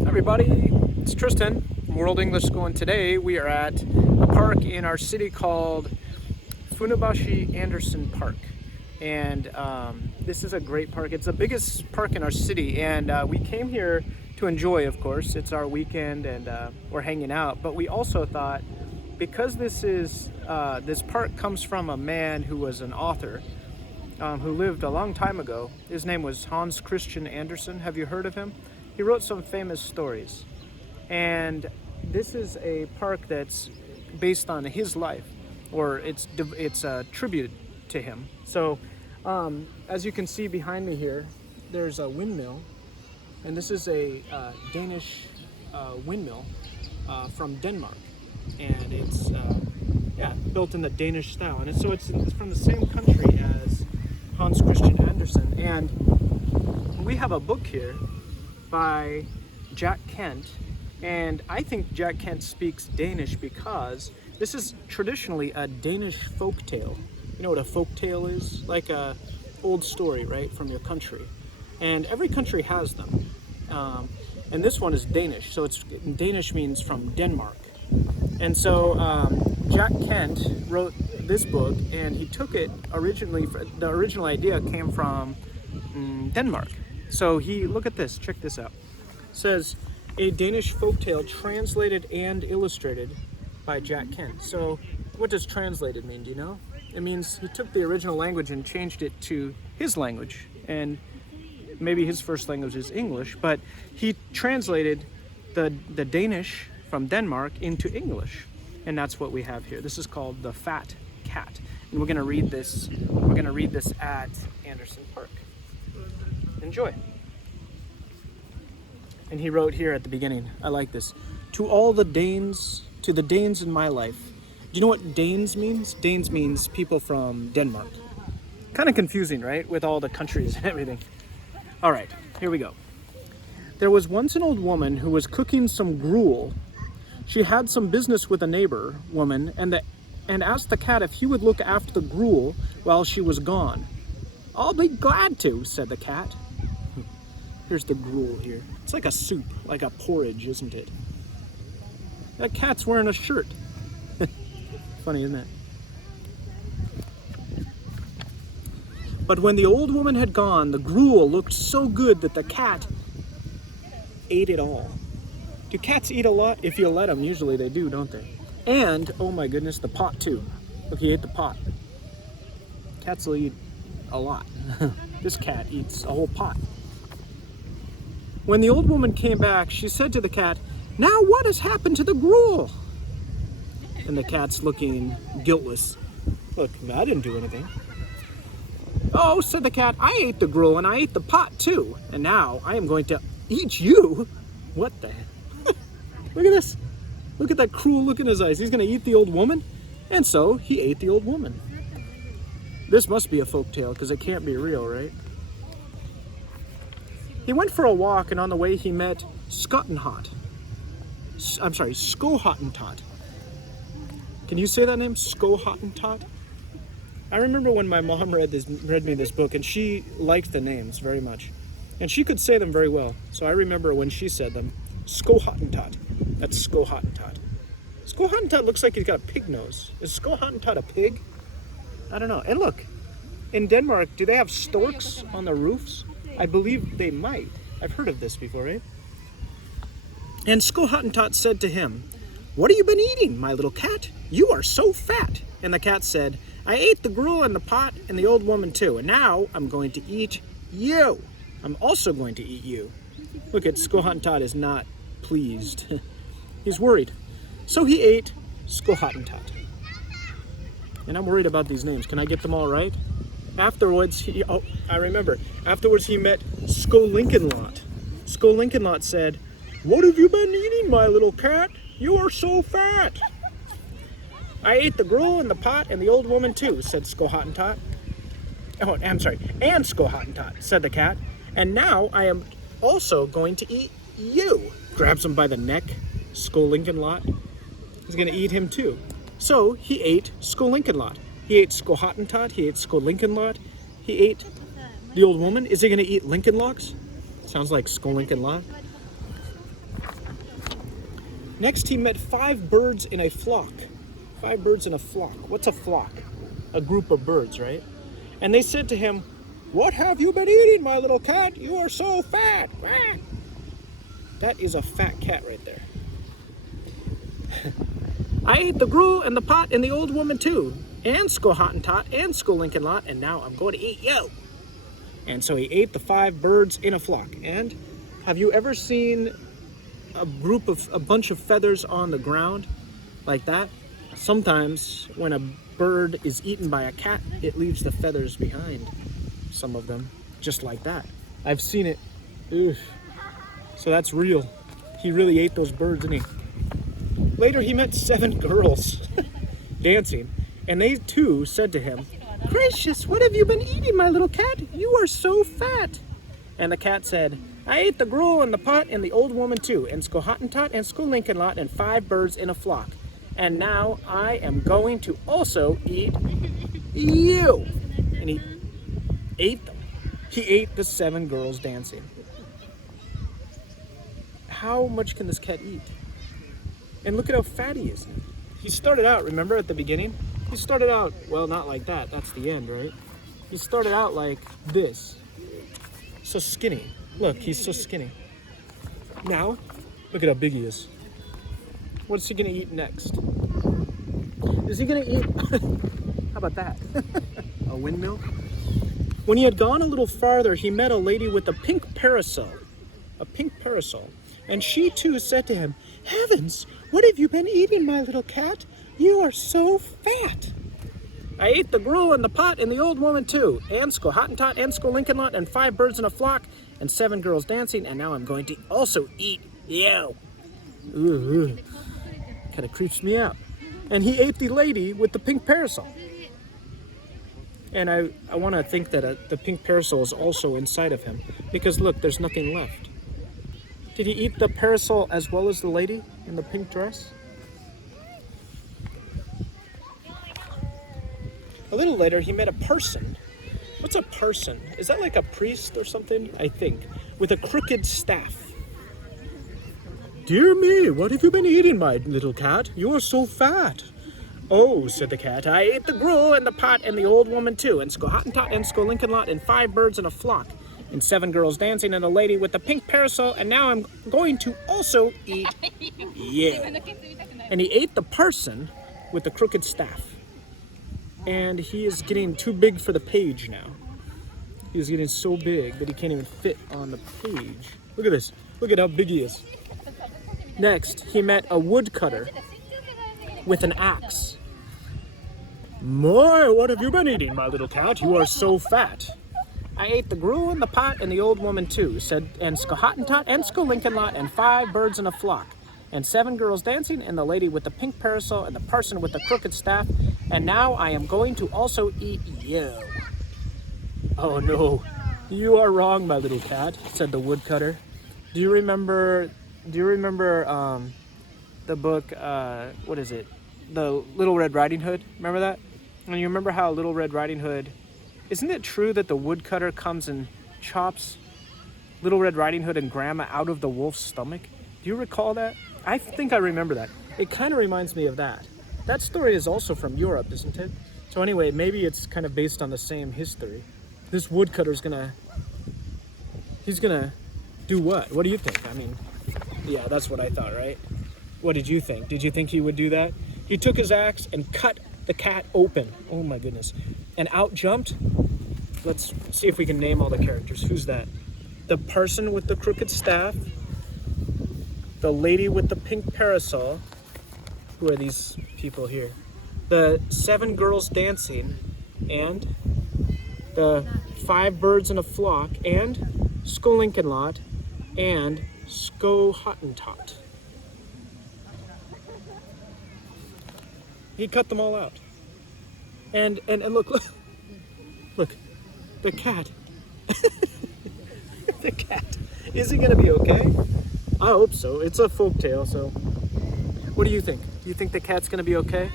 Hi everybody, it's Tristan from World English School, and today we are at a park in our city called Funabashi Anderson Park. And this is a great park. It's the biggest park in our city, and we came here to enjoy, of course. It's our weekend and we're hanging out, but we also thought, because this park comes from a man who was an author who lived a long time ago. His name was Hans Christian Andersen. Have you heard of him? He wrote some famous stories, and this is a park that's based on his life, or it's a tribute to him. So as you can see behind me here, there's a windmill, and this is a Danish windmill from Denmark, and it's built in the Danish style, and it's from the same country as Hans Christian Andersen. And we have a book here by Jack Kent, and I think Jack Kent speaks Danish because this is traditionally a Danish folk tale. You know what a folk tale is? Like a old story, right, from your country. And every country has them. And this one is Danish, so Danish means from Denmark. And so Jack Kent wrote this book, and he took it originally, the original idea came from Denmark. So look at this, check this out. It says, a Danish folktale translated and illustrated by Jack Kent. So what does translated mean, do you know? It means he took the original language and changed it to his language. And maybe his first language is English, but he translated the Danish from Denmark into English. And that's what we have here. This is called The Fat Cat. And we're gonna read this at Anderson Park. Enjoy. And he wrote here at the beginning, I like this. To the Danes in my life. Do you know what Danes means? Danes means people from Denmark. Kind of confusing, right? With all the countries and everything. All right, here we go. There was once an old woman who was cooking some gruel. She had some business with a neighbor woman and asked the cat if he would look after the gruel while she was gone. I'll be glad to, said the cat. Here's the gruel here. It's like a soup, like a porridge, isn't it? That cat's wearing a shirt. Funny, isn't it? But when the old woman had gone, the gruel looked so good that the cat ate it all. Do cats eat a lot? If you let them, usually they do, don't they? And, oh my goodness, the pot too. Look, he ate the pot. Cats will eat a lot. This cat eats a whole pot. When the old woman came back, she said to the cat, now what has happened to the gruel? And the cat's looking guiltless. Look, I didn't do anything. Oh, said the cat, I ate the gruel and I ate the pot too. And now I am going to eat you. What the heck? Look at this. Look at that cruel look in his eyes. He's going to eat the old woman. And so he ate the old woman. This must be a folk tale because it can't be real, right? He went for a walk, and on the way he met Skohottentot. Can you say that name? Skohottentot? I remember when my mom read me this book, and she liked the names very much. And she could say them very well. So I remember when she said them. Skohottentot. That's Skohottentot. Skohottentot looks like he's got a pig nose. Is Skohottentot a pig? I don't know. And look, in Denmark, do they have storks on the roofs? I believe they might. I've heard of this before, right? And Skohottentot said to him, what have you been eating, my little cat? You are so fat. And the cat said, I ate the gruel and the pot and the old woman too, and now I'm going to eat you. I'm also going to eat you. Look at Skohottentot is not pleased. He's worried. So he ate Skohottentot. And I'm worried about these names. Can I get them all right? Afterwards, I remember. Afterwards, he met Skolinkenlot. Skolinkenlot said, what have you been eating, my little cat? You are so fat. I ate the gruel and the pot and the old woman too, said Skohottentot. Oh, I'm sorry. And Skohottentot, said the cat. And now I am also going to eat you. Grabs him by the neck. Skolinkenlot. He's going to eat him too. So he ate Skolinkenlot. He ate Skohottentot, he ate Skolinkenlot, he ate the old woman. Is he going to eat Lincoln Logs? Sounds like Skolinkenlot. Next, he met 5 birds in a flock. 5 birds in a flock. What's a flock? A group of birds, right? And they said to him, "What have you been eating, my little cat? You are so fat." That is a fat cat right there. "I ate the gruel and the pot and the old woman too, and Skohottentot and Skolinkenlot, and now I'm going to eat you." And so he ate the 5 birds in a flock. And have you ever seen a bunch of feathers on the ground like that? Sometimes when a bird is eaten by a cat, it leaves the feathers behind. Some of them, just like that. I've seen it. Ugh. So that's real. He really ate those birds, didn't he? Later, he met 7 girls dancing, and they too said to him, "Gracious, what have you been eating, my little cat? You are so fat." And the cat said, "I ate the gruel and the pot and the old woman too, and Skohottentot and Skolinkenlot, and 5 birds in a flock. And now I am going to also eat you." And he ate them. He ate the 7 girls dancing. How much can this cat eat? And look at how fat he is. He started out, remember at the beginning? He started out, well, not like that. That's the end, right? He started out like this. So skinny. Look, he's so skinny. Now, look at how big he is. What's he gonna eat next? Is he gonna eat, how about that? A windmill? When he had gone a little farther, he met a lady with a pink parasol. A pink parasol. And she too said to him, "Heavens, what have you been eating, my little cat? You are so fat." "I ate the gruel and the pot and the old woman too, and Skohottentot and Skolinkenlot, and 5 birds in a flock, and 7 girls dancing, and now I'm going to also eat you." Ooh, kind of creeps me out. And he ate the lady with the pink parasol. And I want to think that the pink parasol is also inside of him, because look, there's nothing left. Did he eat the parasol as well as the lady in the pink dress? A little later, he met a parson. What's a parson? Is that like a priest or something? I think. With a crooked staff. "Dear me, what have you been eating, my little cat? You are so fat." "Oh," said the cat, "I ate the gruel and the pot and the old woman too, and Skohottentot and Skolinkenlot, and 5 birds in a flock, and 7 girls dancing, and a lady with a pink parasol, and now I'm going to also eat you." And he ate the parson with the crooked staff. And he is getting too big for the page now. He is getting so big that he can't even fit on the page. Look at this. Look at how big he is. Next, he met a woodcutter with an axe. "My, what have you been eating, my little cat? You are so fat." "I ate the gruel and the pot and the old woman too, said, and Skohottentot and Skolinkenlot, and 5 birds in a flock, and 7 girls dancing, and the lady with the pink parasol, and the parson with the crooked staff, and now I am going to also eat you." "Oh no, you are wrong, my little cat," said the woodcutter. Do you remember the book, what is it? The Little Red Riding Hood? Remember that? And you remember how Little Red Riding Hood, isn't it true that the woodcutter comes and chops Little Red Riding Hood and Grandma out of the wolf's stomach? Do you recall that? I think I remember that. It kind of reminds me of that. That story is also from Europe, isn't it? So anyway, maybe it's kind of based on the same history. This woodcutter's he's gonna do what? What do you think? I mean, yeah, that's what I thought, right? What did you think? Did you think he would do that? He took his axe and cut the cat open. Oh my goodness. And out jumped. Let's see if we can name all the characters. Who's that? The parson with the crooked staff. The lady with the pink parasol. Who are these people here? The 7 girls dancing. And the 5 birds in a flock. And Skolinkenlot. And Skohottentot. He cut them all out. And look, the cat. The cat. Is he gonna be okay? I hope so. It's a folk tale, so. What do you think? Do you think the cat's gonna be okay?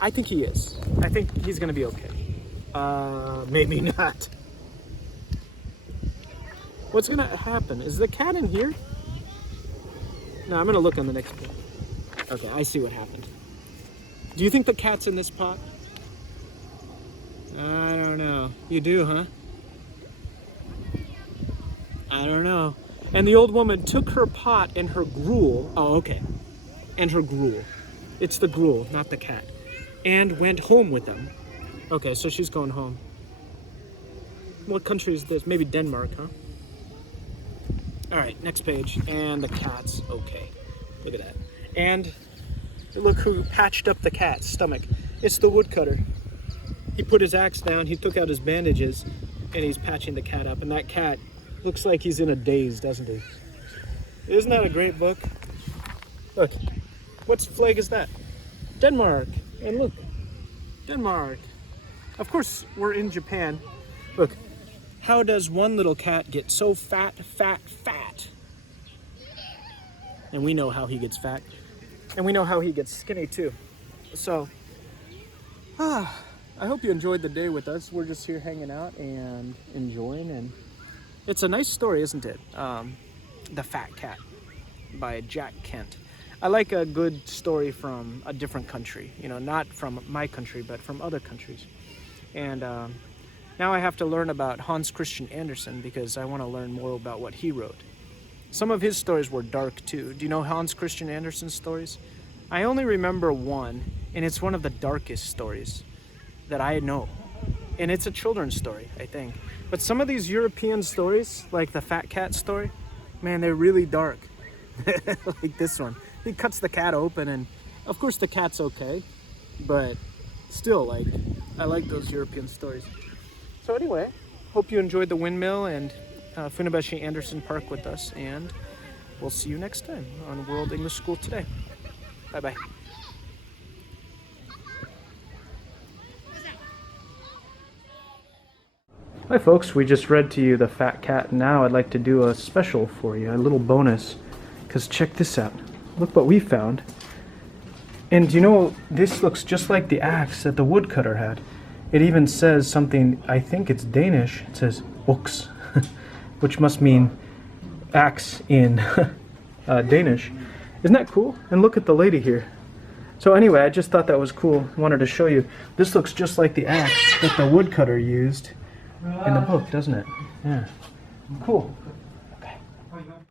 I think he is. I think he's gonna be okay. Maybe not. What's gonna happen? Is the cat in here? No, I'm gonna look on the next page. Okay, I see what happened. Do you think the cat's in this pot? I don't know. You do, huh? I don't know. And the old woman took her pot and her gruel. Oh, okay. And her gruel. It's the gruel, not the cat. And went home with them. Okay, so she's going home. What country is this? Maybe Denmark, huh? All right, next page. And the cat's okay. Look at that. And look who patched up the cat's stomach. It's the woodcutter. He put his axe down, he took out his bandages, and he's patching the cat up. And that cat looks like he's in a daze, doesn't he? Isn't that a great book? Look, what flag is that? Denmark. And look, Denmark. Of course, we're in Japan. Look, how does one little cat get so fat, fat, fat? And we know how he gets fat. And we know how he gets skinny too. So, I hope you enjoyed the day with us. We're just here hanging out and enjoying. And it's a nice story, isn't it? The Fat Cat by Jack Kent. I like a good story from a different country. You know, not from my country, but from other countries. And now I have to learn about Hans Christian Andersen because I want to learn more about what he wrote. Some of his stories were dark too. Do you know Hans Christian Andersen's stories? I only remember one, and it's one of the darkest stories that I know. And it's a children's story, I think. But some of these European stories, like the Fat Cat story, man, they're really dark. Like this one. He cuts the cat open, and of course the cat's okay, but still, like, I like those European stories. So anyway, hope you enjoyed the windmill and Funabashi Anderson Park with us, and we'll see you next time on World English School Today. Bye-bye. Hi folks, we just read to you The Fat Cat. Now I'd like to do a special for you, a little bonus, because check this out. Look what we found. And you know, this looks just like the axe that the woodcutter had. It even says something, I think it's Danish. It says ox, which must mean axe in Danish. Isn't that cool? And look at the lady here. So anyway, I just thought that was cool. I wanted to show you. This looks just like the axe that the woodcutter used in the book, doesn't it? Yeah. Cool.